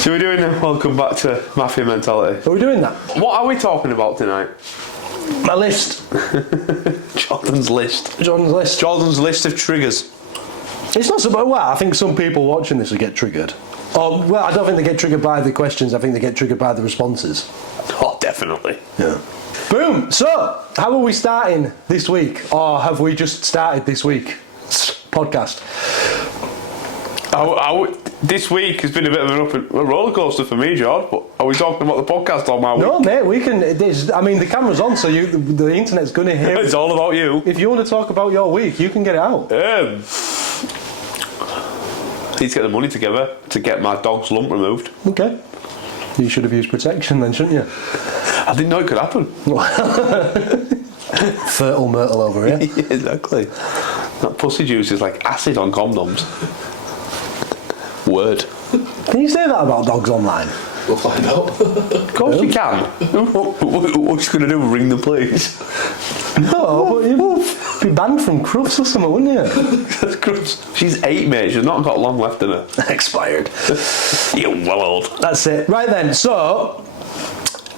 So we're doing a welcome back to Mafia Mentality. Are we doing that? What are we talking about tonight? My list. Jordan's list. Jordan's list. Jordan's list of triggers. It's not so bad. Well, I think some people watching this will get triggered. Or, well, I don't think they get triggered by the questions. I think they get triggered by the responses. Oh, definitely. Yeah. Boom. So, how are we starting this week? Or have we just started this week? Podcast. This week has been a bit of a roller coaster for me, George. But are we talking about the podcast or my week? No, mate. We can. I mean, the camera's on, so the internet's going to hear. It's all about you. If you want to talk about your week, you can get it out. Need to get the money together to get my dog's lump removed. Okay. You should have used protection then, shouldn't you? I didn't know it could happen. Fertile myrtle over here. Yeah, exactly. That pussy juice is like acid on condoms. Word. Can you say that about dogs online? We'll find out. Of course you can. What's going to do? Ring the police? No, but you'd be banned from Crufts or something, wouldn't you? She's 8, mate. She's not got long left in her. Expired. You're well old. That's it. Right then, so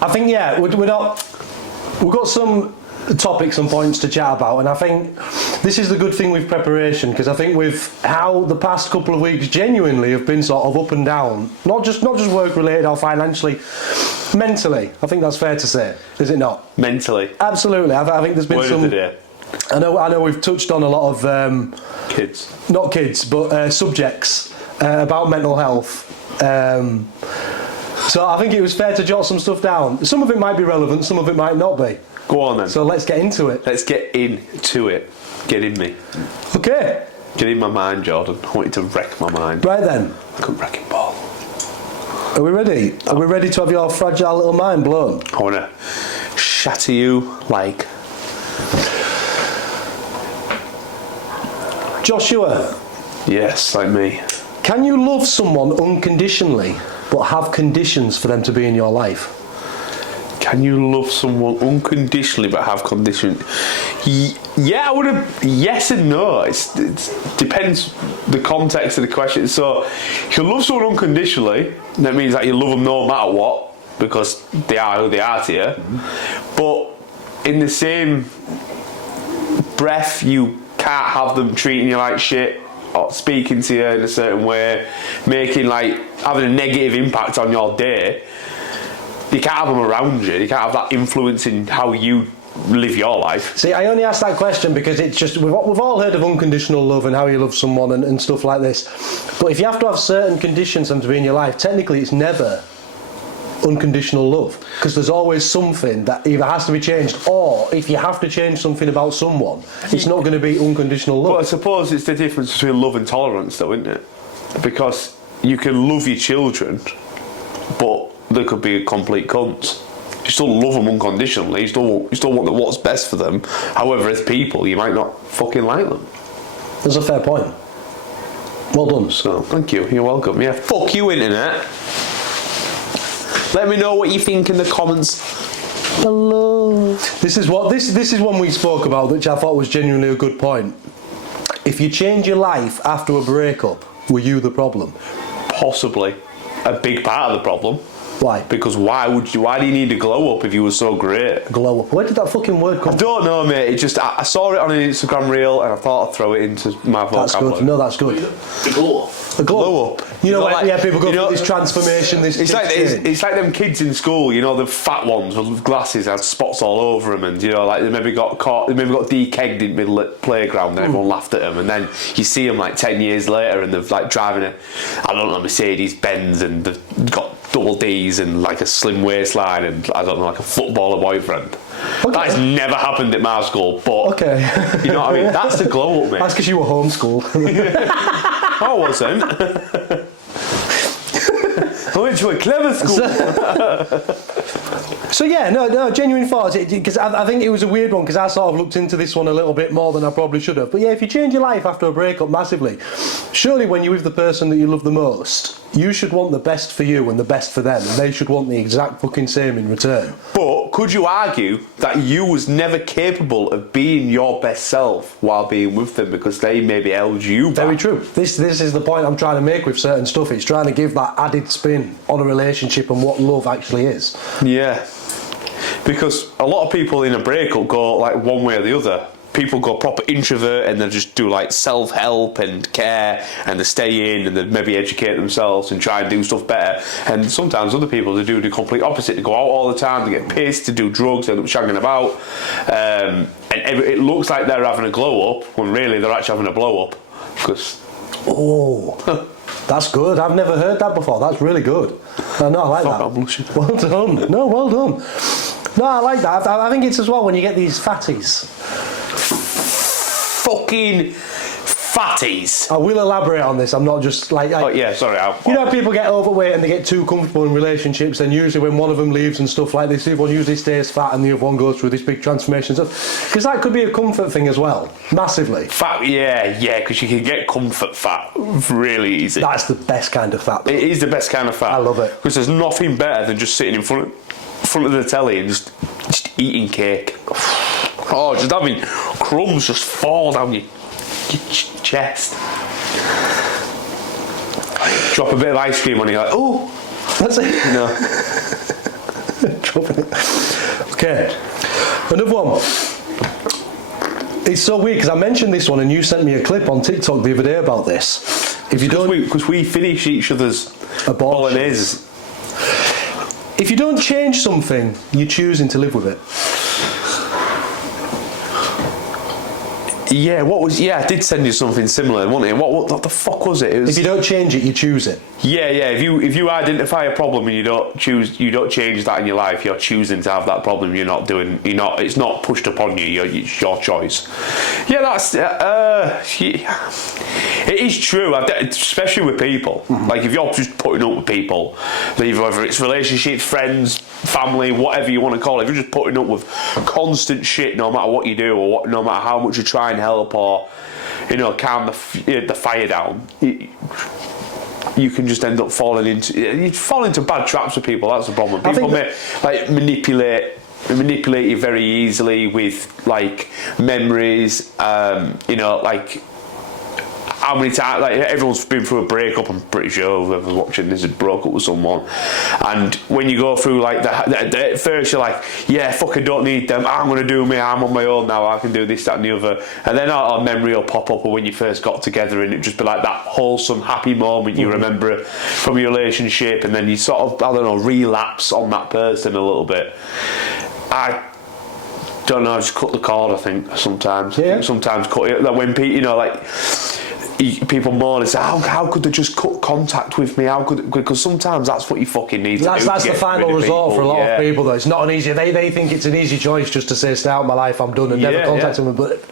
I think, yeah, we've got some topics and points to chat about, and I think this is the good thing with preparation, because I think with how the past couple of weeks genuinely have been sort of up and down, not just work related or financially, mentally, I think that's fair to say, is it not? Mentally. Absolutely. I think there's been Word some. of the day. I know we've touched on a lot of Kids. not kids, but subjects about mental health. So I think it was fair to jot some stuff down. Some of it might be relevant, some of it might not be. Go on then. So let's get into it. Let's get into it. Get in me. Okay. Get in my mind, Jordan. I want you to wreck my mind. Right then. Like a wrecking ball. Are we ready? Are we ready to have your fragile little mind blown? I want to shatter you like... Joshua. Yes, like me. Can you love someone unconditionally, but have conditions for them to be in your life? Can you love someone unconditionally but have conditions? Yeah, I would have. Yes and no. It depends the context of the question. So, if you love someone unconditionally, that means that you love them no matter what, because they are who they are to you. But in the same breath, you can't have them treating you like shit or speaking to you in a certain way, having a negative impact on your day. You can't have them around you. You can't have that influence in how you live your life. See, I only asked that question because it's just we've all heard of unconditional love and how you love someone and stuff like this. But if you have to have certain conditions for them to be in your life, technically it's never unconditional love, because there's always something that either has to be changed, or if you have to change something about someone, it's not going to be unconditional love. But I suppose it's the difference between love and tolerance, though, isn't it? Because you can love your children, but they could be complete cunts. You still love them unconditionally. You still want what's best for them. However, as people, you might not fucking like them. That's a fair point. Well done. So, thank you. You're welcome. Yeah, fuck you, internet. Let me know what you think in the comments. Hello. This is one we spoke about, which I thought was genuinely a good point. If you change your life after a breakup, were you the problem? Possibly. A big part of the problem. Why? Because why do you need to glow up if you were so great? Glow up. Where did that fucking word come from? I don't know, mate. It just I saw it on an Instagram reel and I thought I'd throw it into my vocabulary. That's good. No, that's good. The glow up. A glow up. You know, people go through this transformation, this it's like them kids in school, you know, the fat ones with glasses had spots all over them, and you know, like they maybe got de-kegged in the middle of the playground and everyone laughed at them, and then you see them like 10 years later and they've like driving a Mercedes Benz and they've got double D's and like a slim waistline and I don't know, like a footballer boyfriend. Okay. That has never happened at my school, but okay. You know what I mean? That's the glow up, mate. That's because you were homeschooled. I wasn't. I went to a clever school. So yeah, no, genuine thoughts. Because I think it was a weird one, because I sort of looked into this one a little bit more than I probably should have. But yeah, if you change your life after a breakup massively, surely when you're with the person that you love the most, you should want the best for you and the best for them, and they should want the exact fucking same in return. But But could you argue that you was never capable of being your best self while being with them because they maybe held you back? Very true. This is the point I'm trying to make with certain stuff. It's trying to give that added spin on a relationship and what love actually is. Yeah. Because a lot of people in a breakup go like one way or the other. People go proper introvert and they just do like self-help and care, and they stay in and they maybe educate themselves and try and do stuff better. And sometimes other people, they do the complete opposite. They go out all the time, they get pissed, they do drugs, they end up shagging about, and it looks like they're having a glow up when really they're actually having a blow up. Because that's good. I've never heard that before. That's really good. No, I like that. I'm blushing. Well done. No, well done. No, I like that. I think it's as well when you get these fatties. Fucking fatties. I will elaborate on this. I'm not just like... Oh yeah, sorry. You know, people get overweight and they get too comfortable in relationships, and usually when one of them leaves and stuff like this, the other one usually stays fat and the other one goes through this big transformation stuff. Because that could be a comfort thing as well, massively. Fat, yeah, because you can get comfort fat really easy. That's the best kind of fat. It is the best kind of fat. I love it. Because there's nothing better than just sitting in front of the telly and just eating cake. Oh, just having crumbs just fall down your chest. Drop a bit of ice cream on you, like, oh, That's it. no. Dropping it. Okay, another one. It's so weird because I mentioned this one and you sent me a clip on TikTok the other day about this. If you don't, Because we finish each other's Abortions. bolognese. if you don't change something, you're choosing to live with it. Yeah, I did send you something similar, wasn't it? What the fuck was it? It was, If you don't change it, you choose it. yeah. If you identify a problem and you don't change that in your life, you're choosing to have that problem. It's not pushed upon you. It's your choice. Yeah, that's it is true, especially with people. Mm-hmm. Like if you're just putting up with people, whether it's relationships, friends, family, whatever you want to call it, if you're just putting up with constant shit, no matter what you do or no matter how much you try and help or calm the fire down, you can just end up falling into bad traps with people. That's the problem. People manipulate you very easily with like memories. Like how many times, like everyone's been through a breakup. I'm pretty sure whoever's watching this has broke up with someone, and when you go through like at first you're like, yeah, fuck, I don't need them, I'm gonna do me, I'm on my own now, I can do this, that and the other, and then a memory will pop up of when you first got together and it just be like that wholesome happy moment you remember from your relationship, and then you sort of, I don't know, relapse on that person a little bit. I don't know, just cut the cord, I think, sometimes. Yeah. Sometimes cut it, like when people moan and say, how could they just cut contact with me? Because sometimes that's what you fucking need to do. That's the final resort for a lot of people, though. It's not an easy... They think it's an easy choice just to say, stay out of my life, I'm done, and never contact them. But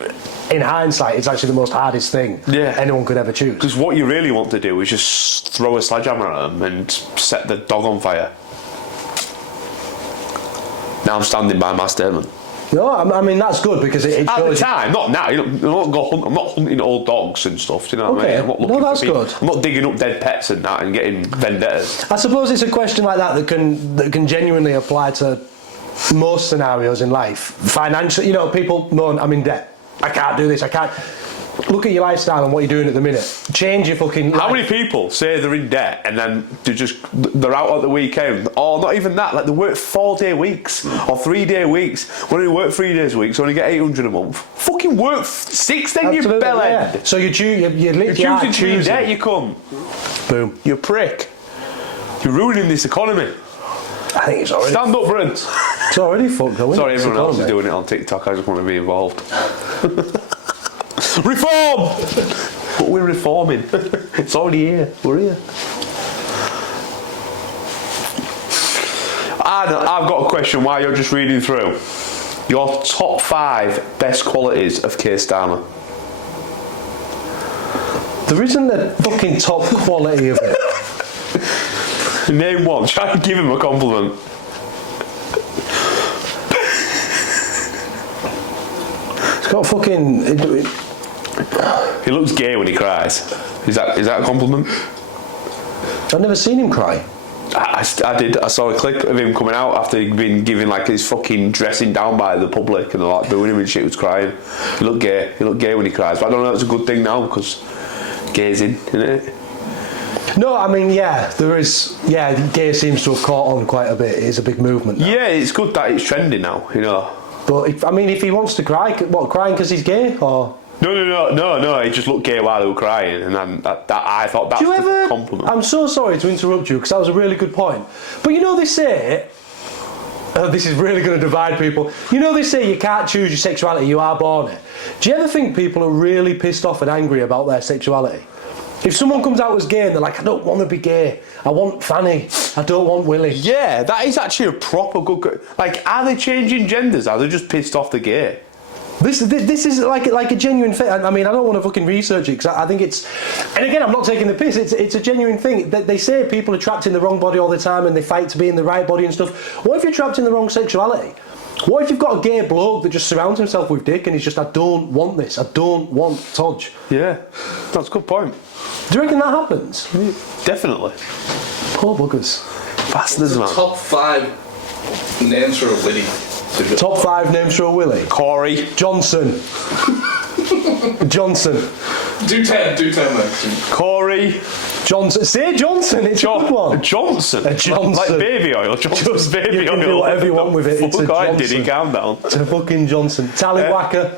in hindsight, it's actually the most hardest thing anyone could ever choose. Because what you really want to do is just throw a sledgehammer at them and set the dog on fire. Now I'm standing by my statement. No, I mean, that's good because it at shows... the time, not now. I'm not hunting old dogs and stuff. Do you know what I mean? I'm not looking that's for people. good. I'm not digging up dead pets and that and getting vendettas. I suppose it's a question like that can genuinely apply to most scenarios in life. Financially, people know I'm in debt. I can't do this. I can't. Look at your lifestyle and what you're doing at the minute. Change your fucking life. How many people say they're in debt and then they're out at the weekend? Or not even that, like they work 4-day weeks or 3-day weeks. When you work 3 days a week, so only get 800 a month. Fucking work 6 then, you bellend. Yeah. So you're literally choosing to be in debt, you come. Boom. You prick. You're ruining this economy. I think it's already... Stand up, Brent. It's already fucked going. Sorry, everyone else is doing it on TikTok. I just want to be involved. Reform! But we're reforming. It's already here. We're here. I've got a question while you're just reading through. Your top 5 best qualities of Keir Starmer. There isn't a fucking top quality of it. Name one. Try and give him a compliment. It's got fucking... He looks gay when he cries. Is that a compliment? I've never seen him cry. I did. I saw a clip of him coming out after he'd been given like his fucking dressing down by the public and like booing him and shit. He was crying. He looked gay. He looked gay when he cries. But I don't know. It's a good thing now because gay's in, isn't it? No, I mean, yeah, there is. Yeah, gay seems to have caught on quite a bit. It is a big movement now. Yeah, it's good that it's trending now. You know. But if he wants to cry, what, crying because he's gay, or? No. He just looked gay while he was crying, and then I thought that's a compliment. I'm so sorry to interrupt you because that was a really good point. But you know they say, this is really going to divide people. You know they say you can't choose your sexuality; you are born it. Do you ever think people are really pissed off and angry about their sexuality? If someone comes out as gay and they're like, I don't want to be gay, I want Fanny, I don't want Willie. Yeah, that is actually a proper good. Like, are they changing genders? Are they just pissed off the gay? This is like a genuine thing. I mean, I don't want to fucking research it because I think it's... And again, I'm not taking the piss. It's a genuine thing. They say people are trapped in the wrong body all the time and they fight to be in the right body and stuff. What if you're trapped in the wrong sexuality? What if you've got a gay bloke that just surrounds himself with dick and he's just, I don't want this. I don't want Todge. Yeah, that's a good point. Do you reckon that happens? Definitely. Poor buggers. Bastards, man. Top 5 names for a Willie. Top 5 names for a Willie. Corey. Johnson. Johnson. Do 10 next. Corey. Johnson. Say Johnson, it's a good one. Johnson. A Johnson. Like baby oil. Johnson's baby you oil. can do whatever you want with it. It's a Fuck, Johnson. did he calm down? It's a fucking Johnson. Tallywhacker.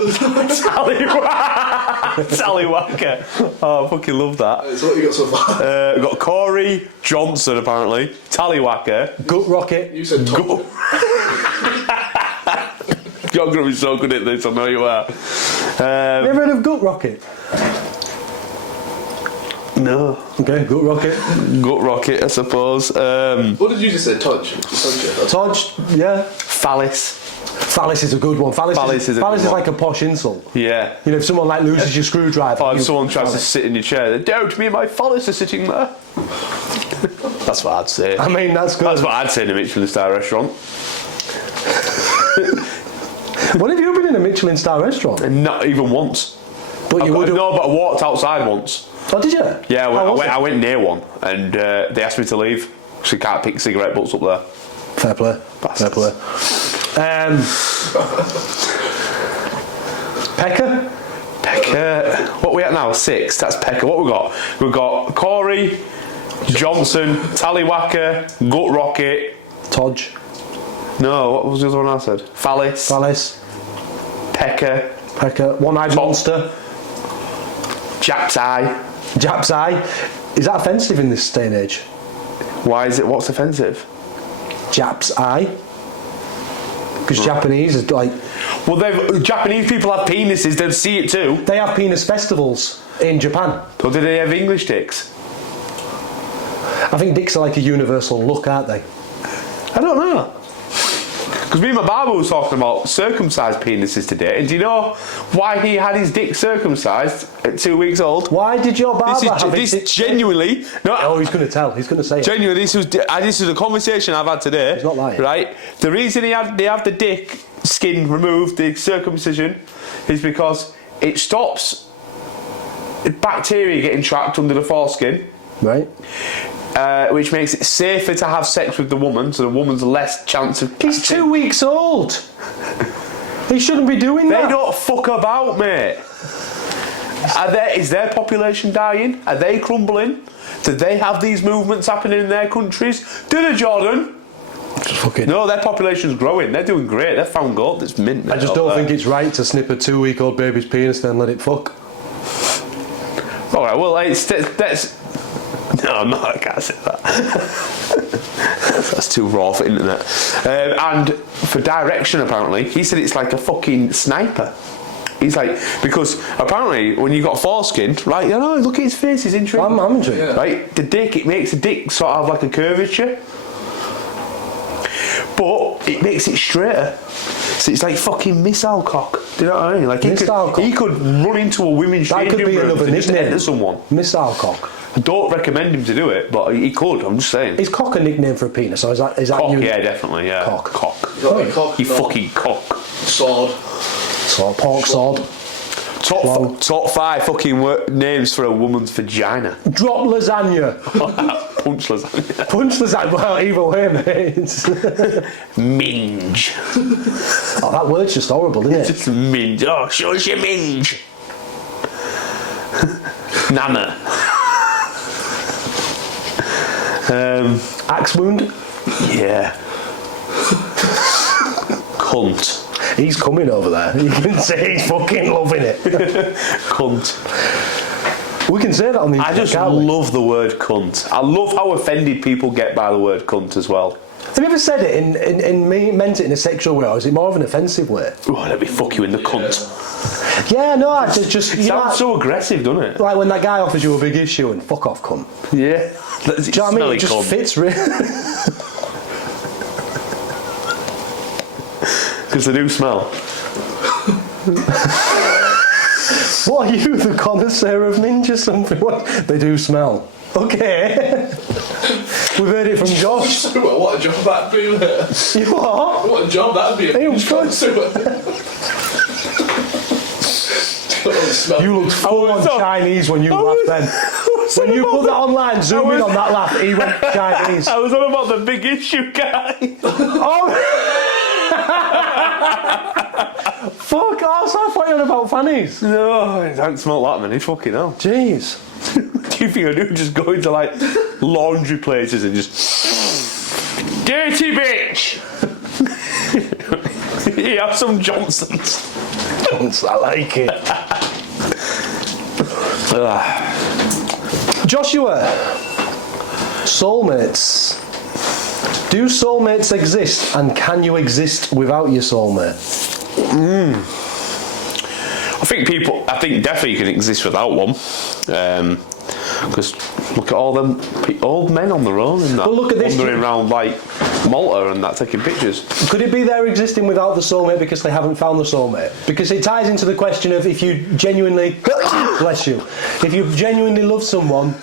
Tallywhacker. Oh, I fucking love that. So what you got so far? We've got Corey Johnson, apparently. Tallywhacker. Gut Rocket. You said top. You're going to be so good at this, I know you are. Never heard of Gut Rocket? No. Okay, Gut Rocket. Gut Rocket, I suppose. What did you just say? Tudge? Todge, yeah. Phallus. Phallus is a good one. Phallus is like a posh insult. Yeah. You know, if someone like loses your screwdriver. Or if someone tries to sit in your chair, don't, me and my phallus are sitting there. That's what I'd say. I mean, that's good. That's what I'd say in a Michelin star restaurant. When have you been in a Michelin star restaurant? Not even once. But you would have. No, but I walked outside once. Oh, did you? Yeah, How was I it? went near one, and they asked me to leave because you can't pick cigarette butts up there. Fair play. Bastards. Fair play. Pecker? Pecker. What are we at now? 6. That's Pecker. What we got? We've got Corey, Johnson, Tallywhacker, Gut Rocket. Todge. No, what was the other one I said? Phallus. Phallus. Pecker. Pecker. One-eyed monster. Jap's eye. Jap's eye. Is that offensive in this day and age? Why is it? What's offensive? Jap's eye. Because Japanese is like... Well, Japanese people have penises. They'll see it too. They have penis festivals in Japan. Or do they have English dicks? I think dicks are like a universal look, aren't they? I don't know. Because me and my barber was talking about circumcised penises today, and do you know why he had his dick circumcised at 2 weeks old? Why did your barber have This it? genuinely... No, Oh, he's going to tell. He's going to say it. genuinely, this is a conversation I've had today. He's not lying. Right? The reason they have the dick skin removed, the circumcision, is because it stops bacteria getting trapped under the foreskin. Right. Which makes it safer to have sex with the woman, so the woman's less chance of... He's 2 weeks old. He shouldn't be doing They that. don't fuck about, mate. Is their population dying? Are they crumbling? Do they have these movements happening in their countries? Do they, Jordan? Fucking. No, their population's growing. They're doing great. They've found gold. It's mint. I just don't think it's right to snip a 2-week-old baby's penis then let it fuck. All right. Well, that's. No, I'm not. I can't say that. That's too raw for internet. And for direction, apparently, he said it's like a fucking sniper. He's like, because apparently when you got foreskin, right, you know, look at his face, he's intrigued. I'm intrigued. Yeah. Right, the dick, it makes the dick sort of like a curvature, but it makes it straighter. So it's like fucking missile cock. Do you know what I mean? Like he could run into a women's That changing could be room another and just nickname. enter someone. Missile cock. I don't recommend him to do it, but he could. I'm just saying. Is cock a nickname for a penis, or is that Cock, you? yeah, definitely, yeah. Cock. You got your cock, You dog, fucking cock. sword. Sword, pork sword. Top 5 fucking names for a woman's vagina. Drop lasagna. punch lasagna. Punch lasagna. Well, either way, mate. Minge. Oh, that word's just horrible, isn't it? Just minge. Oh, show us your minge. Nana. Axe wound. Yeah. Cunt. He's coming over there. You can say he's fucking loving it. Cunt. We can say that on the I internet, just can't we? love the word cunt. I love how offended people get by the word cunt as well. Have you ever said it meant it in a sexual way, or is it more of an offensive way? Oh, let me fuck you in the cunt. Yeah, no, I just you know, Sounds so aggressive, doesn't it? like when that guy offers you a big issue and fuck off, cunt. Yeah. Do you know what I mean? It just fits really. Because they do smell. What are you, the connoisseur of ninja something? What? They do smell. Okay. We've heard it from Josh. What a job that'd be, mate. You what? What a job that'd be. Hey, I'm good. You looked full on Chinese when you laughed then. When you put that online, zoom in on that laugh, he went Chinese. I was on about the big issue guy. Oh! Fuck off, I thought you were about fannies. No, I don't smell that many. Fucking hell. Jeez. Do you think I do? Just go into like laundry places and just dirty bitch. You have some Johnsons. I like it. Joshua, soulmates. Do soulmates exist, and can you exist without your soulmate? I think definitely you can exist without one. Because look at all them old men on their own and that, But look at this. wandering around like Malta and that, taking pictures. Could it be they're existing without the soulmate because they haven't found the soulmate? Because it ties into the question of if you genuinely, bless you, if you genuinely love someone,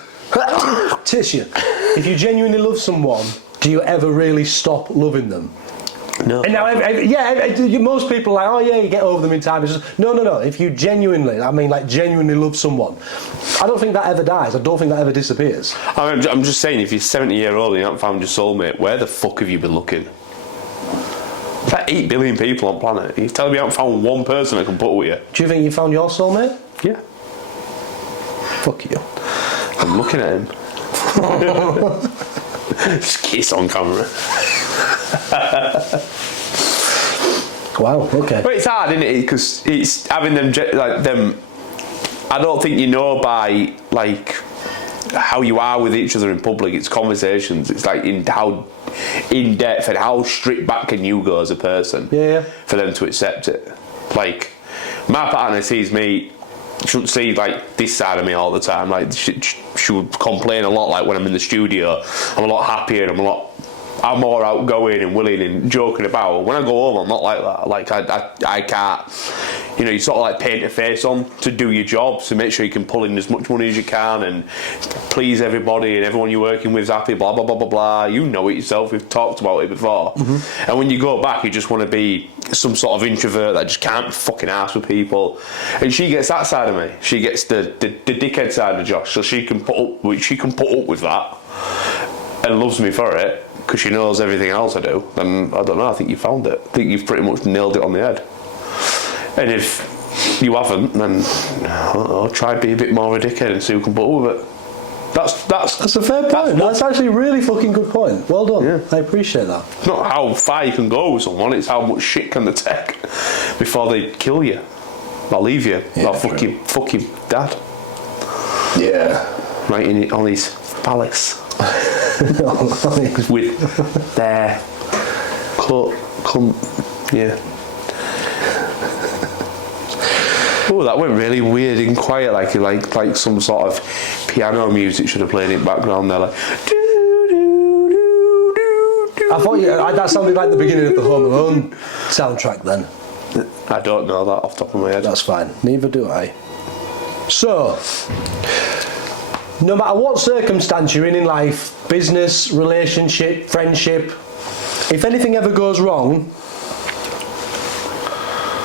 tissue, if you genuinely love someone, do you ever really stop loving them? No. And now, most people are like, oh yeah, you get over them in time. It's just, no. If you genuinely love someone, I don't think that ever dies. I don't think that ever disappears. I'm just saying, if you're 70 years old and you haven't found your soulmate, where the fuck have you been looking? There's like 8 billion people on planet. You telling me you haven't found one person that can put with you? Do you think you found your soulmate? Yeah. Fuck you. I'm looking at him. Just kiss on camera. Wow. Okay. But it's hard, isn't it? Because it's having them like them. I don't think you know by like how you are with each other in public. It's conversations. It's like how in depth and how stripped back can you go as a person. Yeah. For them to accept it. Like my partner sees me. She wouldn't see like this side of me all the time. Like she would complain a lot. Like when I'm in the studio, I'm a lot happier and I'm more outgoing and willing and joking about. When I go home, I'm not like that. Like I can't. You know, you sort of like paint a face on to do your job, to make sure you can pull in as much money as you can and please everybody and everyone you're working with is happy. Blah blah blah blah blah. You know it yourself. We've talked about it before. Mm-hmm. And when you go back, you just want to be some sort of introvert that just can't fucking ask with people. And she gets that side of me. She gets the dickhead side of Josh, so she can put up with that and loves me for it because she knows everything else I do. And I don't know. I think you found it. I think you've pretty much nailed it on the head. And if you haven't, then I'll try to be a bit more of a dickhead and see who can put up with it. That's a fair point. That's actually a really fucking good point. Well done. Yeah. I appreciate that. It's not how far you can go with someone, it's how much shit can they take before they kill you. Or leave you. Yeah, or fuck your dad. Yeah. Right on his palace. With their yeah. Oh, that went really weird and quiet, like some sort of piano music should have played in background there, like. I thought that sounded like the beginning of the Home Alone soundtrack. Then I don't know that off the top of my head. that's fine. Neither do I. So, no matter what circumstance you're in life, business, relationship, friendship, if anything ever goes wrong,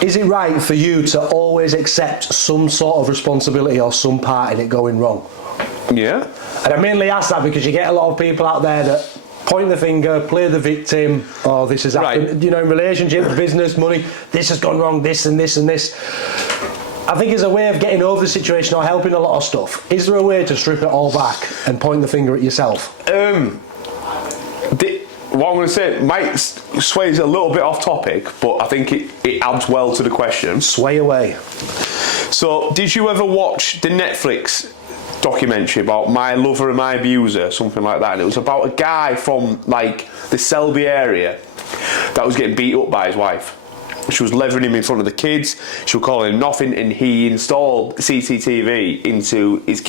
is it right for you to always accept some sort of responsibility or some part in it going wrong? Yeah. And I mainly ask that because you get a lot of people out there that point the finger, play the victim, oh, this has happened, Right. you know, in relationships, business, money, this has gone wrong, this and this and this. I think it's a way of getting over the situation or helping a lot of stuff. Is there a way to strip it all back and point the finger at yourself? What I'm going to say might sway a little bit off topic, but I think it adds well to the question. Sway away. So, did you ever watch the Netflix documentary about My Lover and My Abuser, something like that? And it was about a guy from like the Selby area that was getting beat up by his wife. She was levering him in front of the kids. She was calling him nothing, and he installed CCTV into his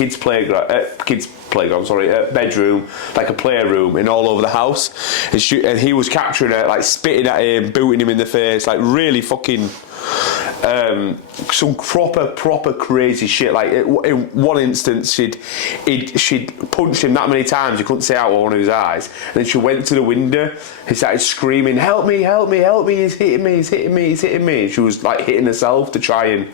bedroom, like a playroom, and all over the house. And he was capturing her, like spitting at him, booting him in the face, like really fucking some proper crazy shit. Like in one instance, she'd punched him that many times you couldn't see out of one of his eyes. And then she went to the window. He started screaming, "Help me! Help me! Help me! He's hitting me! He's hitting me! He's hitting me!" And she was like hitting herself to try and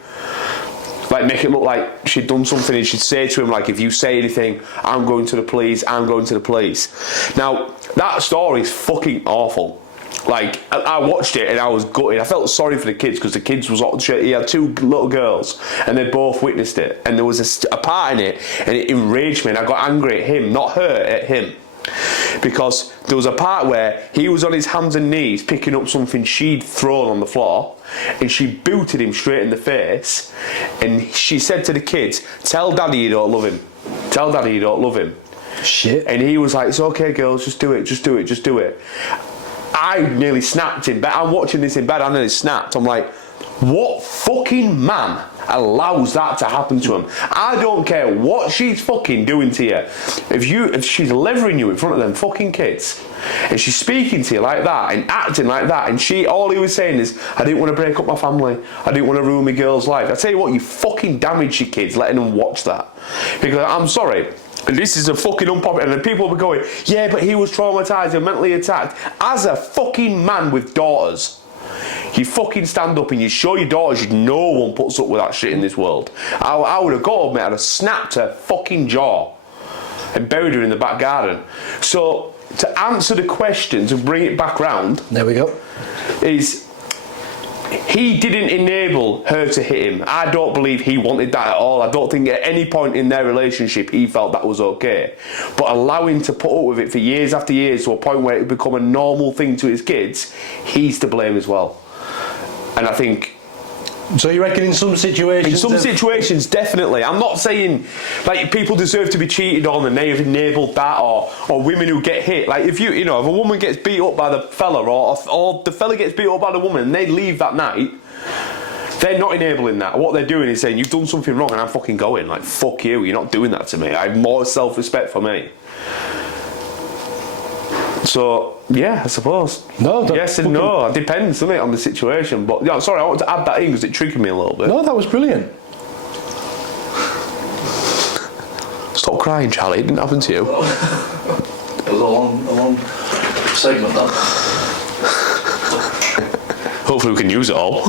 like make it look like she'd done something. And she'd say to him like, "If you say anything, I'm going to the police. I'm going to the police." Now that story is fucking awful. Like I watched it and I was gutted. I felt sorry for the kids because the kids he had two little girls and they both witnessed it, and there was a part in it and it enraged me, and I got angry at him, not her, at him, because there was a part where he was on his hands and knees picking up something she'd thrown on the floor, and she booted him straight in the face, and she said to the kids, "Tell daddy you don't love him. Tell daddy you don't love him." Shit. And he was like, "It's okay girls, just do it, just do it, just do it." I nearly snapped in bed. I'm watching this in bed, I nearly snapped. I'm like, what fucking man allows that to happen to him? I don't care what she's fucking doing to you. If she's levering you in front of them fucking kids, and she's speaking to you like that and acting like that, and all he was saying is, "I didn't want to break up my family. I didn't want to ruin my girl's life." I tell you what, you fucking damage your kids letting them watch that. Because I'm sorry, and this is a fucking unpopular, and people will be going, "Yeah, but he was traumatised and mentally attacked." As a fucking man with daughters, you fucking stand up and you show your daughters no one puts up with that shit in this world. I would have got up, mate, I'd have snapped her fucking jaw and buried her in the back garden. So, to answer the question, to bring it back round, There we go. is he didn't enable her to hit him. I don't believe he wanted that at all. I don't think at any point in their relationship he felt that was okay. But allowing to put up with it for years after years to a point where it would become a normal thing to his kids, he's to blame as well. And I think So you reckon in some situations... in some situations, definitely. I'm not saying like people deserve to be cheated on and they have enabled that, or women who get hit. Like if if a woman gets beat up by the fella, or the fella gets beat up by the woman and they leave that night, they're not enabling that. What they're doing is saying, "You've done something wrong and I'm fucking going. Like fuck you. You're not doing that to me. I have more self-respect for me." So yeah, I suppose. No, yes and no. It depends, doesn't it, on the situation. But yeah, sorry, I want to add that in because it triggered me a little bit. No, that was brilliant. Stop crying, Charlie. It didn't happen to you. It was a long segment, that. Hopefully we can use it all.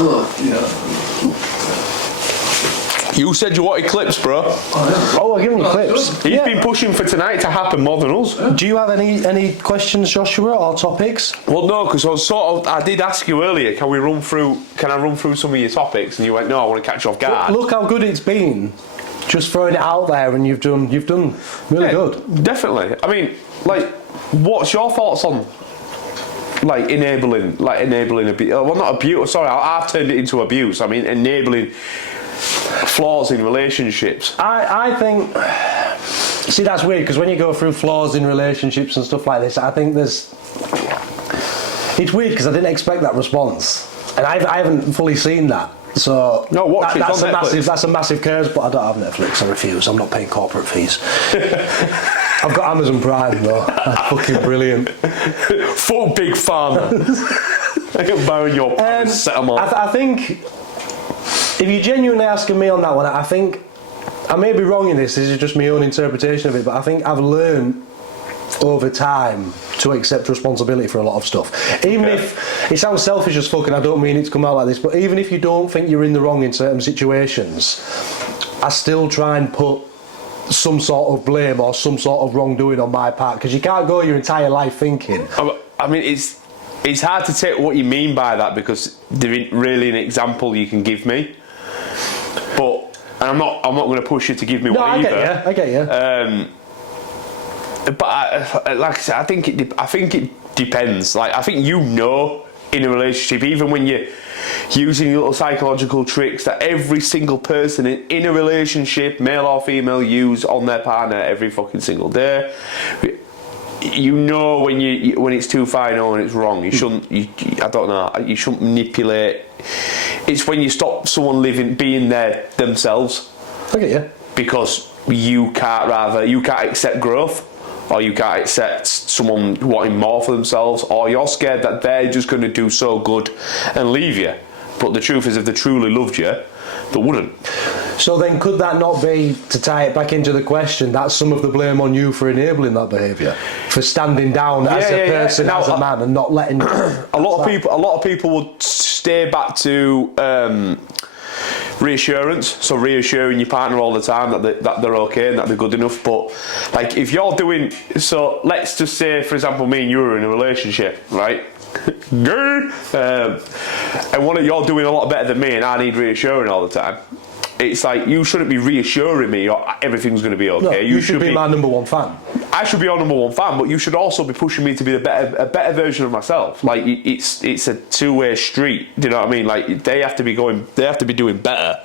Well, yeah. You said you wanted clips, bro. Oh, I'll give him the clips. He's been pushing for tonight to happen more than us. Do you have any questions, Joshua, or topics? Well, no, because I did ask you earlier, can I run through some of your topics? And you went, no, I want to catch you off guard. Look how good it's been. Just throwing it out there, and you've done really good. Definitely. I mean, like, what's your thoughts on like enabling abuse? Well, not abuse. Sorry, I've turned it into abuse. I mean, enabling flaws in relationships. I think. See, that's weird because when you go through flaws in relationships and stuff like this, I think it's weird because I didn't expect that response, and I haven't fully seen that. So no, watch it. That's on Netflix. that's a massive curse, but I don't have Netflix. I refuse. I'm not paying corporate fees. I've got Amazon Prime though. That's fucking brilliant. Full big farmer. I can borrow your set them up. I think if you're genuinely asking me on that one, I think I may be wrong in this. This is just my own interpretation of it, but I think I've learned over time to accept responsibility for a lot of stuff. Even if it sounds selfish as fuck, and I don't mean it to come out like this, but even if you don't think you're in the wrong in certain situations, I still try and put some sort of blame or some sort of wrongdoing on my part, because you can't go your entire life thinking. I mean, it's hard to take what you mean by that, because there isn't really an example you can give me. But and I'm not going to push you to give me one either. I get you. But like I said, I think it depends. Like, I think in a relationship, even when you're using little psychological tricks that every single person in a relationship, male or female, use on their partner every fucking single day. You know when it's too far, you know when it's wrong. You shouldn't. I don't know. You shouldn't manipulate. It's when you stop someone being there themselves. I get you. Because you can't accept growth, or you can't accept someone wanting more for themselves, or you're scared that they're just going to do so good and leave you. But the truth is, if they truly loved you, they wouldn't. So then, could that not be, to tie it back into the question, that's some of the blame on you for enabling that behaviour, for standing down as a person, as a man, and not letting a lot of people would stay back to reassurance, so reassuring your partner all the time that they're okay and that they're good enough. But like, if you're doing, so let's just say, for example, me and you are in a relationship, right? And you're doing a lot better than me, and I need reassuring all the time. It's like, you shouldn't be reassuring me or everything's going to be okay. No, you should be my number one fan. I should be your number one fan, but you should also be pushing me to be a better version of myself. Like, it's a two-way street. Do you know what I mean? Like, they have to be doing better.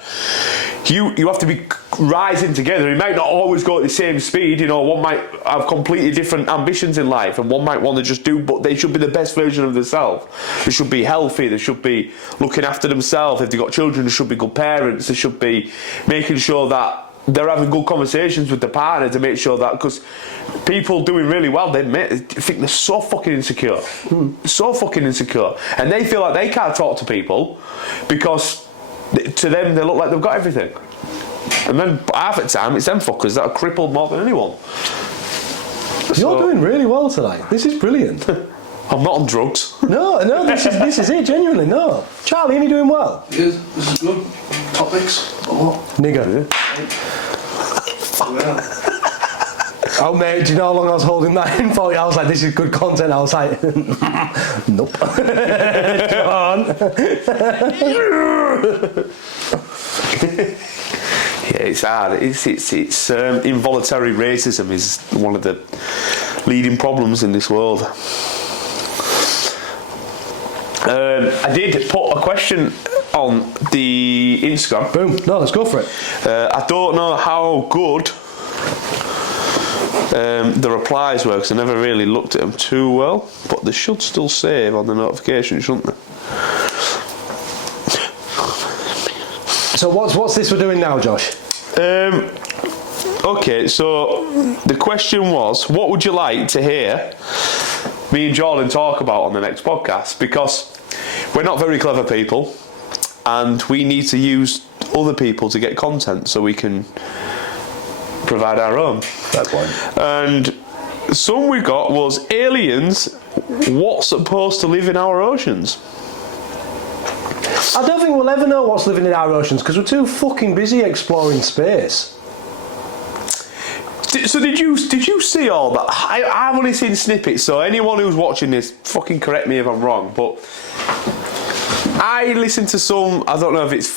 You have to be rising together. It might not always go at the same speed. You know, one might have completely different ambitions in life, and one might want to just do, but they should be the best version of themselves. They should be healthy. They should be looking after themselves. If they've got children, they should be good parents. They should be making sure that they're having good conversations with the partner to make sure that, because people doing really well, they think they're so fucking insecure. So fucking insecure. And they feel like they can't talk to people because to them they look like they've got everything. And then half the time it's them fuckers that are crippled more than anyone. You're doing really well tonight. This is brilliant. I'm not on drugs. No, this is it, genuinely, no. Charlie, are you doing well? Yes, this is good. Topics. Nigger. Well, Oh mate, do you know how long I was holding that in for? I was like, this is good content. I was like, nope. John. Yeah, it's hard. It's involuntary racism is one of the leading problems in this world. I did put a question on the Instagram. Boom. No, let's go for it. I don't know how good the replies were, because I never really looked at them too well, but they should still save on the notification, shouldn't they? So what's this we're doing now, Josh? Okay, so the question was, what would you like to hear me and Jordan talk about on the next podcast? Because we're not very clever people, and we need to use other people to get content so we can provide our own. Fair point. And some we got was aliens, what's supposed to live in our oceans? I don't think we'll ever know what's living in our oceans because we're too fucking busy exploring space. So did you see all that? I've only seen snippets, so anyone who's watching this, fucking correct me if I'm wrong, but I listened to some, I don't know if it's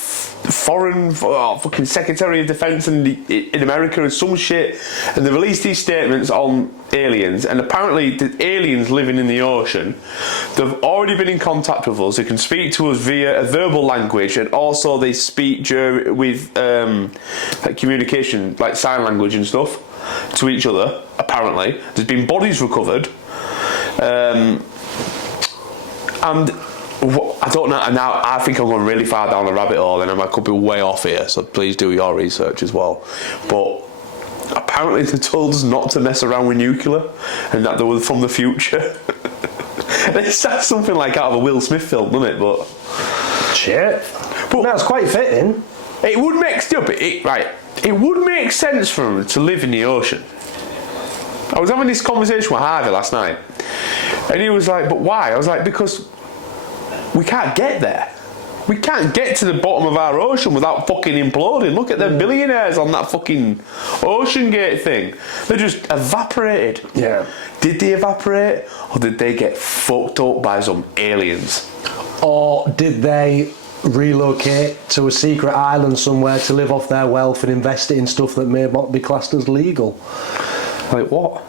fucking Secretary of Defence in America and some shit, and they released these statements on aliens, and apparently the aliens living in the ocean, they've already been in contact with us. They can speak to us via a verbal language, and also they speak with like communication, like sign language and stuff, to each other. Apparently there's been bodies recovered, and I don't know, and now I think I'm going really far down the rabbit hole, and I could be way off here, so please do your research as well. But apparently they told us not to mess around with nuclear, and that they were from the future. It sounds something like out of a Will Smith film, doesn't it? But shit. But that's quite fitting. It would make It would make sense for them to live in the ocean. I was having this conversation with Harvey last night, and he was like, "But why?" I was like, "Because we can't get there. We can't get to the bottom of our ocean without fucking imploding. Look at them billionaires on that fucking Ocean Gate thing. They just evaporated. Yeah. Did they evaporate, or did they get fucked up by some aliens? Or did they relocate to a secret island somewhere to live off their wealth and invest it in stuff that may not be classed as legal? Like what?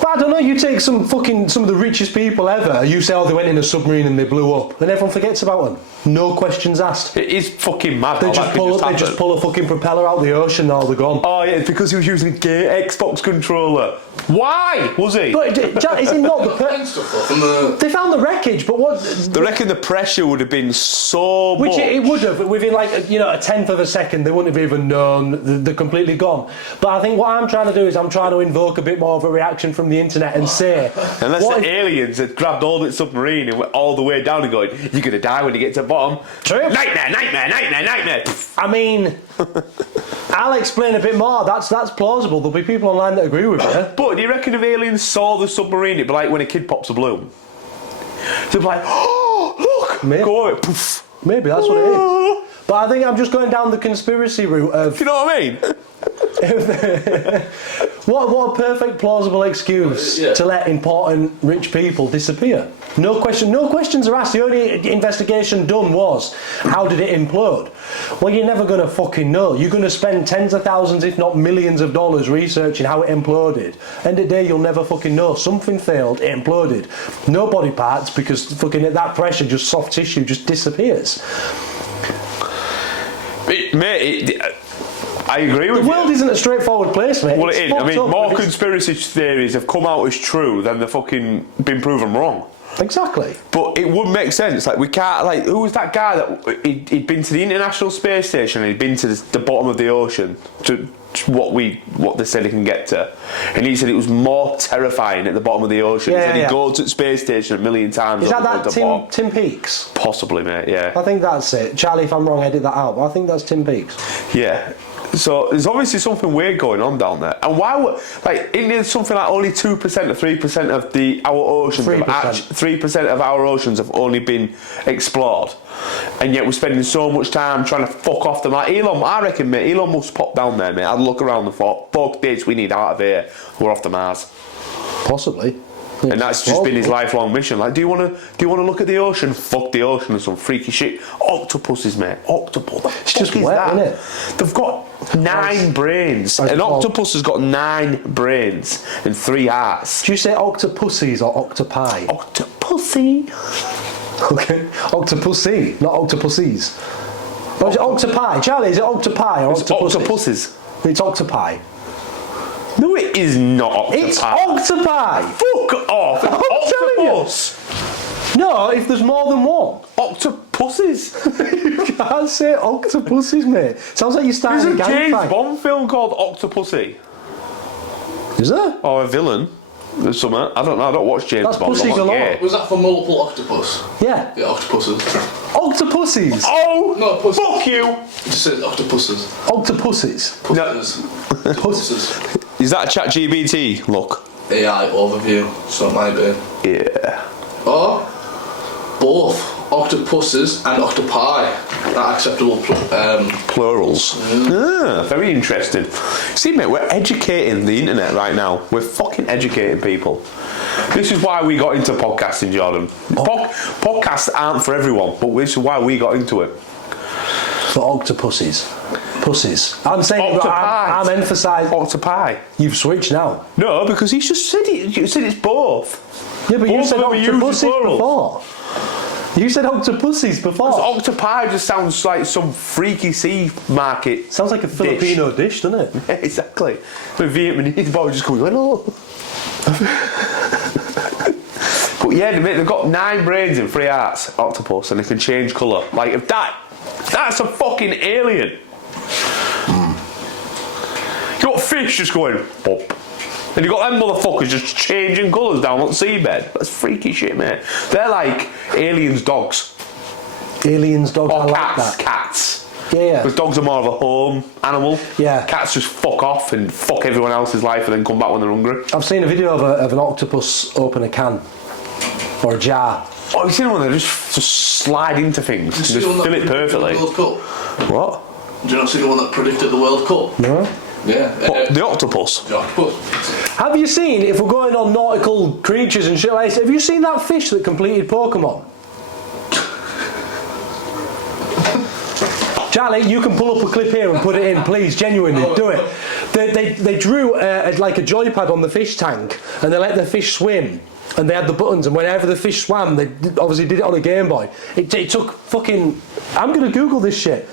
But I don't know, you take some of the richest people ever, you say, oh, they went in a submarine and they blew up, and everyone forgets about them. No questions asked. It is fucking mad. They how just that could pull happen. a fucking propeller out the ocean and they're gone. Oh yeah, it's because he was using a gay Xbox controller. Why was he? But is it not the... And stuff off, and the They found the wreckage, but what... They reckon the pressure would have been so Which much. it would have, within like, a tenth of a second, they wouldn't have even known, they're completely gone. But I think what I'm trying to do is I'm trying to invoke a bit more of a reaction from the internet and say... Unless what the if- aliens had grabbed all that submarine and went all the way down and going, you're going to die when you get to the bottom. True. Nightmare, nightmare, nightmare, nightmare. I mean, I'll explain a bit more. That's plausible. There'll be people online that agree with me. But do you reckon if aliens saw the submarine, it'd be like when a kid pops a balloon? They'd be like, oh, look! Maybe. Go away, poof. Maybe that's what it is. But I think I'm just going down the conspiracy route of... You know what I mean? What a perfect plausible excuse to let important rich people disappear. No questions are asked. The only investigation done was, how did it implode? Well, you're never going to fucking know. You're going to spend tens of thousands, if not millions of dollars researching how it imploded. End of the day, you'll never fucking know. Something failed, it imploded. No body parts, because fucking at that pressure, just soft tissue just disappears. I agree with The you. world isn't a straightforward place, mate. Well, It's it is. I fucked mean, up, more but it's- conspiracy theories have come out as true than they've fucking been proven wrong. Exactly. But it would make sense. Like, we can't, like, who was that guy that he'd been to the International Space Station and he'd been to the bottom of the ocean to what they said he can get to, and he said it was more terrifying at the bottom of the ocean. He said he'd go to the space station a million times. Is that over the bottom. Tim Peaks? Possibly, mate. Yeah. I think that's it. Charlie, if I'm wrong, edit that out. But I think that's Tim Peaks. Yeah. So there's obviously something weird going on down there. And why would, like, isn't it something like only 2% or 3% of our oceans 3% of our oceans have only been explored, and yet we're spending so much time trying to fuck off them. Like I reckon, mate, Elon Musk popped down there, mate. I'd look around and thought, fuck this, we need out of here. We're off to Mars. Possibly. And that's just been his lifelong mission. Like, do you want to look at the ocean? Fuck the ocean and some freaky shit. Octopuses, mate. Octopus. It's just wet, isn't it? They've got 9 brains. An octopus has got 9 brains and 3 hearts. Do you say octopussies or octopi? Octopussy. Okay. Octopussy, not octopussies. Or is it octopi? Charlie, is it octopi or It's octopuses? octopuses. It's octopi. No, it is not octopi. It's octopi! Fuck off. I'm telling you. Octopus. No, if there's more than one. Octopuses. You can't say octopuses, mate. Sounds like you're starting There's a a gang James fight. Bond film called Octopussy. Is there? Or a villain. There's something. I don't know. I don't watch James That's Bond. pussy I'm not galore. gay. was that for multiple octopus? Yeah. Yeah, octopuses. Octopussies. Oh, No, pussy. fuck you. It just says octopuses. Octopussies. Pussies. Pussies. Is that ChatGPT? Look. AI overview, so it might be. Yeah. Or both octopuses and octopi are acceptable. Plurals. Ah, very interesting. See, mate, we're educating the internet right now. We're fucking educating people. This is why we got into podcasting, Jordan. Podcasts aren't for everyone, but this is why we got into it. For octopussies. Pussies. I'm saying, but I'm emphasising. Octopi. You've switched now. No, because he's just said it. You said it's both. Yeah, but you Both said of them are used as octopussies plural. before. You said octopussies before. Octopi just sounds like some freaky sea market. Sounds like a Filipino dish, doesn't it? Yeah, exactly. With Vietnamese boy just going, hello. But yeah, they've got 9 brains and 3 hearts, octopus, and they can change colour. Like, if that's a fucking alien. You got fish just going, pop. And you got them motherfuckers just changing colours down on the seabed. That's freaky shit, mate. They're like aliens' dogs. Aliens, dogs, I Or like cats. that. Cats. Yeah. Because dogs are more of a home animal. Yeah. Cats just fuck off and fuck everyone else's life and then come back when they're hungry. I've seen a video of an octopus open a can or a jar Oh, you seen one that just slide into things, Did just you see the one that fill it predicted perfectly. The World Cup? What? Do you not see the one that predicted the World Cup? No. Yeah. What? The octopus? The octopus. Have you seen, if we're going on nautical creatures and shit like this, have you seen that fish that completed Pokemon? Charlie, you can pull up a clip here and put it in, please, genuinely, do it. They drew like a joypad on the fish tank and they let the fish swim and they had the buttons, and whenever the fish swam, they obviously did it on a Game Boy. It took fucking... I'm going to Google this shit.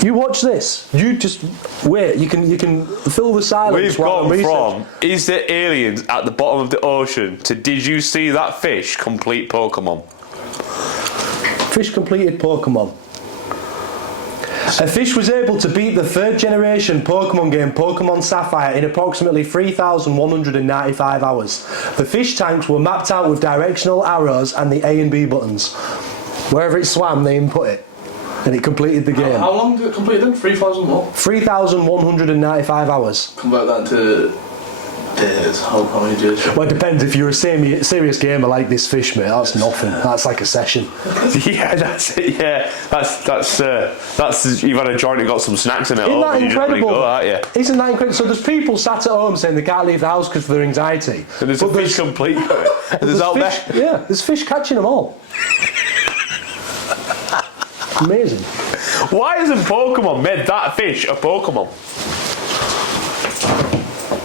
You watch this. You just wait. You can fill the silence. We've while gone I research. from, is there aliens at the bottom of the ocean, to did you see that fish complete Pokemon? Fish completed Pokemon. A fish was able to beat the third generation Pokemon game Pokemon Sapphire in approximately 3,195 hours. The fish tanks were mapped out with directional arrows and the A and B buttons. Wherever it swam, they input it. And it completed the game. How long did it complete then? 3,000 what? 3,195 hours. Convert that into days. How many days? Well, it depends. If you're a serious gamer like this fish, mate, that's nothing. That's like a session. Yeah, that's it. Yeah, that's you've had a joint and got some snacks in it. Isn't that and you just incredible? Go, aren't you? Isn't that incredible? So there's people sat at home saying they can't leave the house because of their anxiety. And there's a fish complete. There's out fish, there. yeah, there's fish catching them all. Amazing. Why hasn't Pokemon made that fish a Pokemon?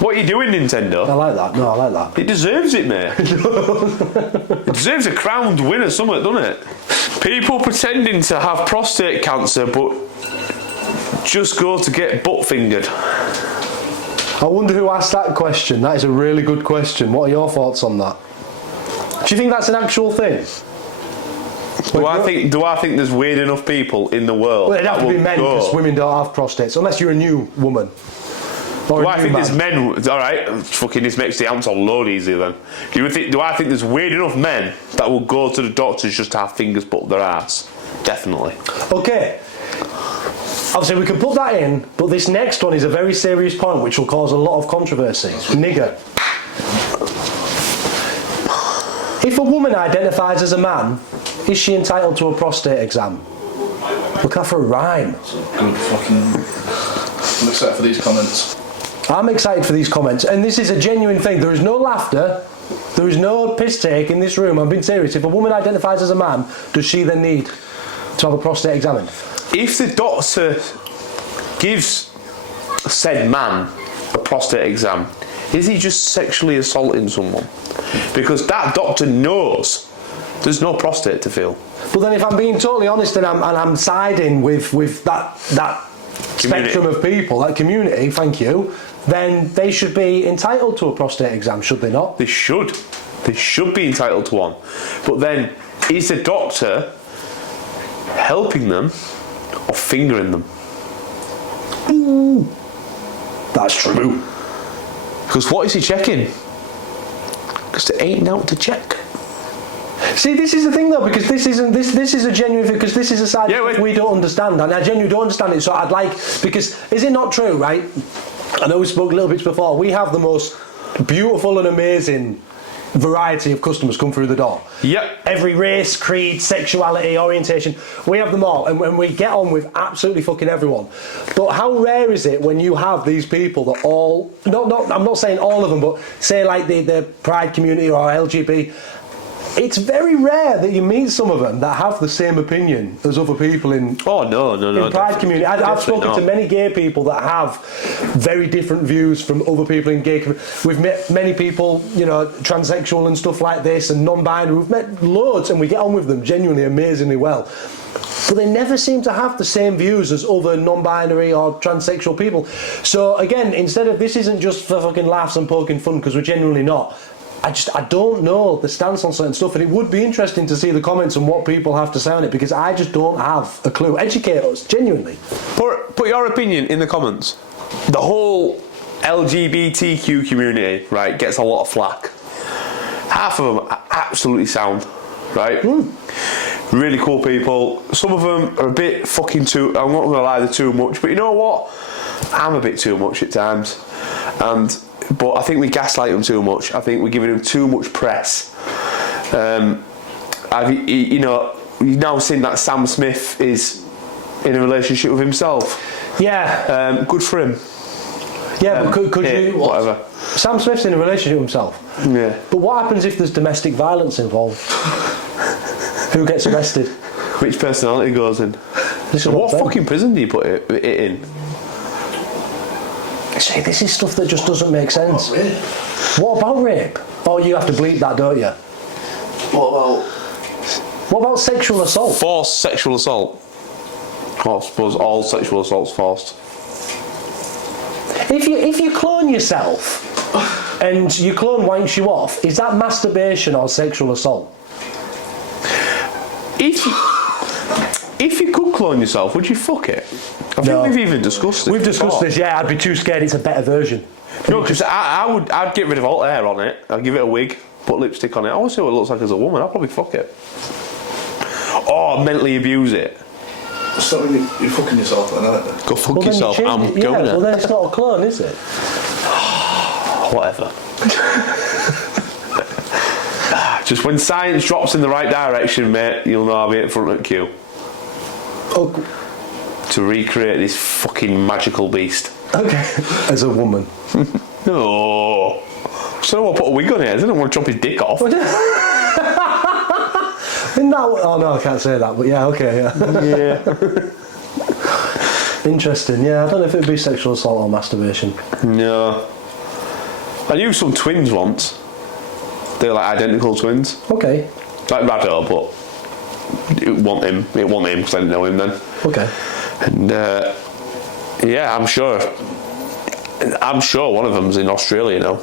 What are you doing, Nintendo? I like that. No, I like that. It deserves it, mate. It deserves a crowned winner, something, doesn't it? People pretending to have prostate cancer, but just go to get butt fingered. I wonder who asked that question. That is a really good question. What are your thoughts on that? Do you think that's an actual thing? Do I think there's weird enough people in the world? Well, it'd have to be men because women don't have prostates, unless you're a new woman. Or Do a I new think man. there's men? All right, fucking this makes the answer a load easier then. Do I think there's weird enough men that will go to the doctors just to have fingers put up their ass? Definitely. Okay. Obviously, we can put that in, but this next one is a very serious point which will cause a lot of controversy. Nigger. If a woman identifies as a man, is she entitled to a prostate exam? Look out for a rhyme. Good fucking... I'm excited for these comments. I'm excited for these comments, and this is a genuine thing. There is no laughter, there is no piss take in this room. I'm being serious. If a woman identifies as a man, does she then need to have a prostate examined? If the doctor gives said man a prostate exam, is he just sexually assaulting someone? Because that doctor knows there's no prostate to feel. But then, if I'm being totally honest, and I'm siding with that spectrum of people, that community, thank you, then they should be entitled to a prostate exam, should they not? They should. They should be entitled to one. But then, is the doctor helping them or fingering them? That's true. Because what is he checking? Because there ain't out to check. See, this is the thing though, because this is a genuine thing, because this is a side that we don't understand, and I genuinely don't understand it. So I'd like, because is it not true, right? I know we spoke a little bit before. We have the most beautiful and amazing variety of customers come through the door. Yep. Every race, creed, sexuality, orientation, we have them all, and when we get on with absolutely fucking everyone. But how rare is it when you have these people that all, I'm not saying all of them, but say like the Pride community or LGBT. It's very rare that you meet some of them that have the same opinion as other people in no, Pride community. I've spoken not. to many gay people that have very different views from other people in gay community. We've met many people, you know, transsexual and stuff like this, and non-binary. We've met loads, and we get on with them genuinely amazingly well. But they never seem to have the same views as other non-binary or transsexual people. So again, instead of this isn't just for fucking laughs and poking fun, because we're genuinely not. I don't know the stance on certain stuff, and it would be interesting to see the comments and what people have to say on it, because I just don't have a clue. Educate us, genuinely. Put your opinion in the comments. The whole LGBTQ community, right, gets a lot of flack. Half of them are absolutely sound, right? Really cool people. Some of them are a bit fucking too, I'm not going to lie, they're too much, but you know what? I'm a bit too much at times. But I think we gaslight them too much. I think we're giving them too much press. you know, you've now seen that Sam Smith is in a relationship with himself. Yeah. Good for him. Yeah, but could you... Whatever. Sam Smith's in a relationship with himself. Yeah. But what happens if there's domestic violence involved? Who gets arrested? Which personality goes in? This is What I'm fucking prison do you put it in? saying. See, this is stuff that just doesn't make sense. Not really. What about rape? Oh, you have to bleep that, don't you? What about sexual assault? Forced sexual assault. Oh, I suppose all sexual assault's forced. If you clone yourself and your clone wanks you off, is that masturbation or sexual assault? If you could clone yourself, would you fuck it? I think we've even discussed it. We've discussed this, yeah. I'd be too scared it's a better version. No, because I'd get rid of all hair on it. I'd give it a wig, put lipstick on it. I want to see what it looks like as a woman. I'll probably fuck it. Or mentally abuse it. Stop when you're fucking yourself like that. Go fuck yourself. I'm going well, then it's not a clone, is it? Whatever. Just when science drops in the right direction, mate, you'll know I'll be at front of the queue. Oh, To recreate this fucking magical beast. okay. As a woman. No. So I want to put a wig on it. I didn't want to chop his dick off. Oh no, I can't say that, but yeah, okay, yeah. Yeah. Interesting, yeah. I don't know if it would be sexual assault or masturbation. No. I knew some twins once. They were like identical twins. Okay, Like Rado, but it wasn't him because I didn't know him then. okay. And yeah, I'm sure one of them's in Australia now.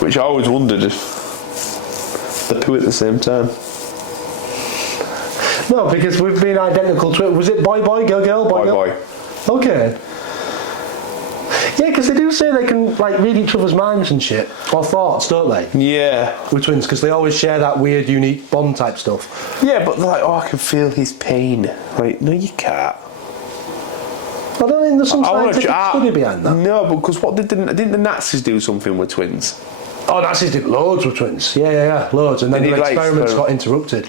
Which I always wondered if the two at the same time. No, because we've been identical twins. Was it boy, girl, boy, girl? Boy. Okay. Yeah, because they do say they can like read each other's minds and shit, or thoughts, don't they? Yeah. With twins, because they always share that weird, unique bond type stuff. Yeah, but they're like, oh, I can feel his pain. Like, no, you can't. I don't think there's some scientific study behind that. No, because what didn't the Nazis do something with twins? Oh, Nazis did loads with twins. Yeah, loads. And then They the did, like, experiments got interrupted.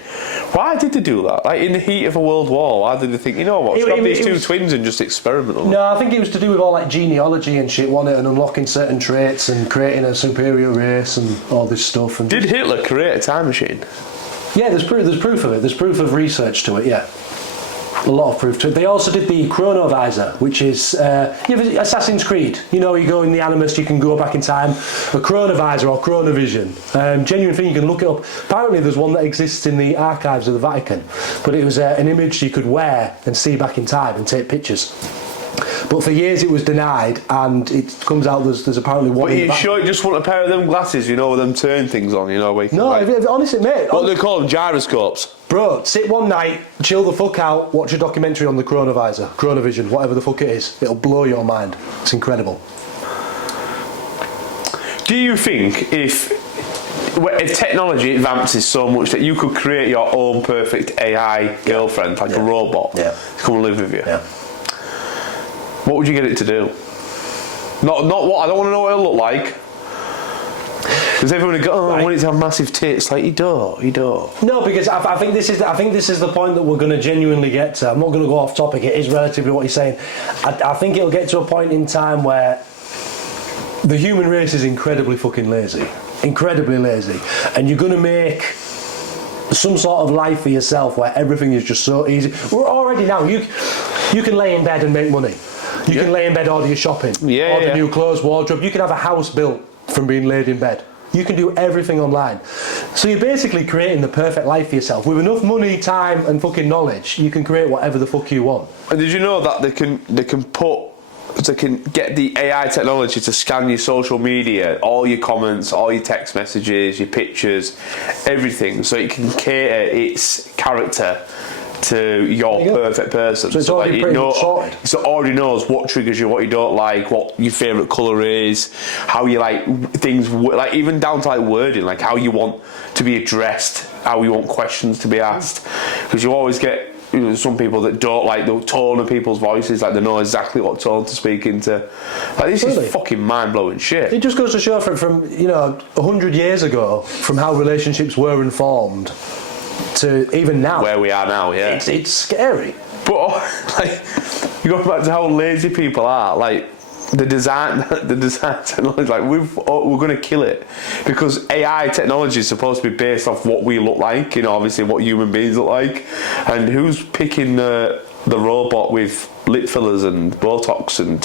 Why did they do that? Like in the heat of a world war, why did they think, you know what, let's grab these two twins and just experiment on them? No, I think it was to do with all like genealogy and shit, wasn't it? And unlocking certain traits and creating a superior race and all this stuff. And Did Hitler create a time machine? yeah, there's proof of it. There's proof of research to it, yeah. A lot of proof to it. They also did the chronovisor, which is Assassin's Creed. You know, you go in the Animus, you can go back in time. A chronovisor or chronovision. Genuine thing, you can look it up. Apparently there's one that exists in the archives of the Vatican, but it was an image you could wear and see back in time and take pictures. But for years it was denied, and it comes out there's apparently one. But you sure you just want a pair of them glasses, you know, with them turn things on, you know, where you can, No, like, honestly, mate. what do they call them? Gyroscopes. Bro, sit one night, chill the fuck out, watch a documentary on the chronovisor, chronovision, whatever the fuck it is. It'll blow your mind. It's incredible. Do you think if technology advances so much that you could create your own perfect AI girlfriend, like a robot, to come and live with you? Yeah. What would you get it to do? Not what, I don't want to know what it'll look like. Because everyone would go, oh, I want it to have massive tits. Like, you don't. No, because I think this is the point that we're going to genuinely get to. I'm not going to go off topic. It is relatively what you're saying. I think it'll get to a point in time where the human race is incredibly fucking lazy. Incredibly lazy. And you're going to make some sort of life for yourself where everything is just so easy. We're already now. You can lay in bed and make money. You can lay in bed, order your shopping, order new clothes, wardrobe. You can have a house built from being laid in bed. You can do everything online. So you're basically creating the perfect life for yourself. With enough money, time and fucking knowledge, you can create whatever the fuck you want. And did you know that they can get the AI technology to scan your social media, all your comments, all your text messages, your pictures, everything, so it can cater its character to your perfect person. So it's already pretty much sorted. So it already knows what triggers you, what you don't like, what your favourite colour is, how you like things, like even down to like wording, like how you want to be addressed, how you want questions to be asked. Because you always get some people that don't like the tone of people's voices, like they know exactly what tone to speak into. Like this Really? is fucking mind-blowing shit. It just goes to show from 100 years ago, from how relationships were informed to even now. Where we are now, yeah. It's scary. But like, you go back to how lazy people are. Like the design technology. Like we're going to kill it because AI technology is supposed to be based off what we look like. Obviously what human beings look like. And who's picking the robot with lip fillers and Botox and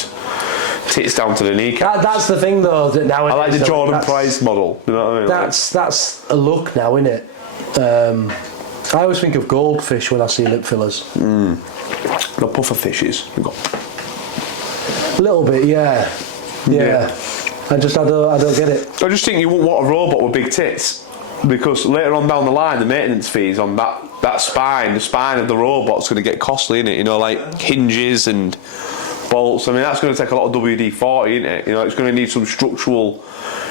tits down to the kneecap? That's the thing, though. That nowadays, I like the Jordan Price model. You know what I mean? That's a look now, isn't it? I always think of goldfish when I see lip fillers. The puffer fishes. We've got. A little bit, yeah. I don't get it. I just think you wouldn't want a robot with big tits because later on down the line, the maintenance fees on that spine, the spine of the robot's going to get costly, isn't it? Like hinges and bolts. I mean, that's going to take a lot of WD-40, isn't it? It's going to need some structural.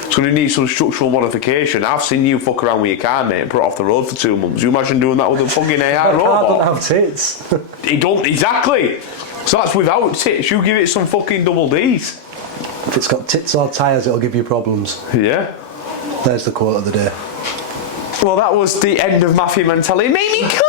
It's going to need some structural modification. I've seen you fuck around with your car, mate, and put it off the road for 2 months. You imagine doing that with a fucking AI robot? I don't have tits. He don't exactly. So that's without tits. You give it some fucking double D's. If it's got tits or tyres, it'll give you problems. Yeah. There's the quote of the day. Well, that was the end of Mafia Mentality. Make me come.